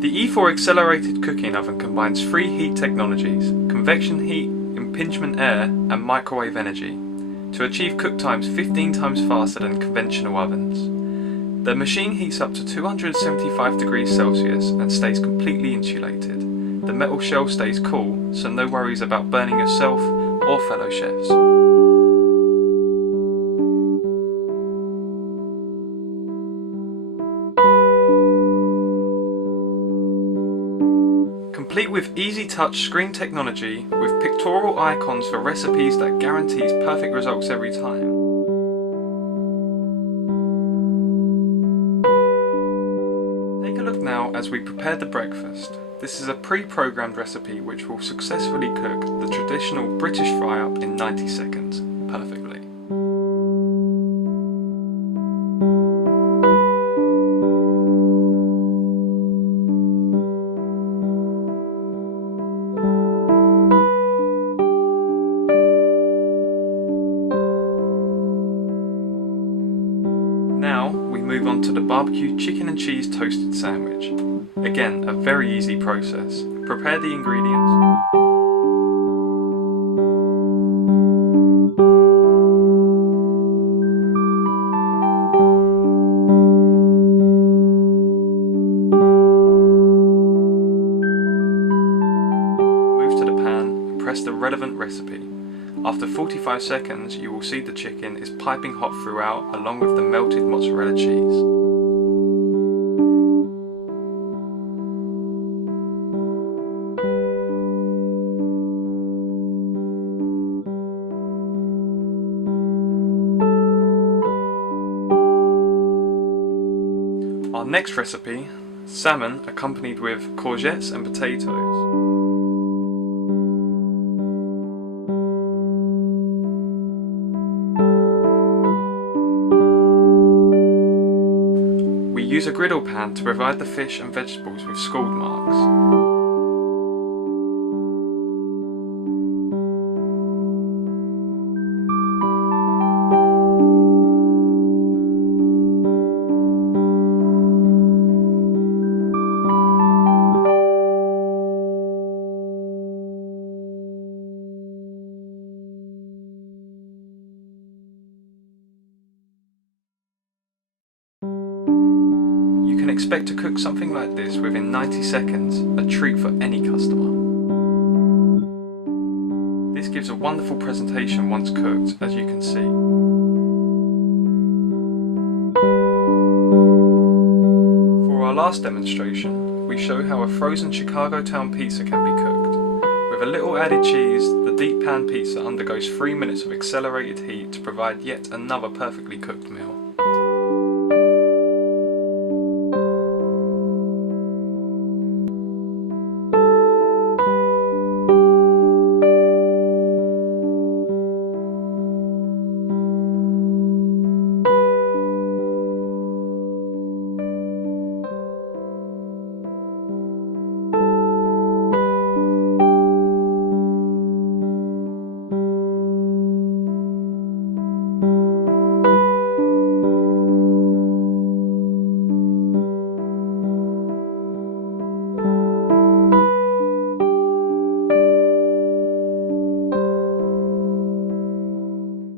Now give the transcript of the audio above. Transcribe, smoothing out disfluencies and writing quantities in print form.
The E4 accelerated cooking oven combines three heat technologies: convection heat, impingement air and microwave energy, to achieve cook times 15 times faster than conventional ovens. The machine heats up to 275 degrees Celsius and stays completely insulated. The metal shell stays cool, so no worries about burning yourself or fellow chefs. Complete with easy touch screen technology with pictorial icons for recipes that guarantees perfect results every time. Take a look now as we prepare the breakfast. This is a pre-programmed recipe which will successfully cook the traditional British fry-up in 90 seconds perfectly. Now we move on to the barbecue chicken and cheese toasted sandwich. Again, a very easy process. Prepare the ingredients. Move to the pan and press the relevant recipe. After 45 seconds, you will see the chicken is piping hot throughout, along with the melted mozzarella cheese. Our next recipe, salmon accompanied with courgettes and potatoes. We use a griddle pan to provide the fish and vegetables with scald marks. You can expect to cook something like this within 90 seconds, a treat for any customer. This gives a wonderful presentation once cooked, as you can see. For our last demonstration, we show how a frozen Chicago town pizza can be cooked. With a little added cheese, the deep pan pizza undergoes 3 minutes of accelerated heat to provide yet another perfectly cooked meal.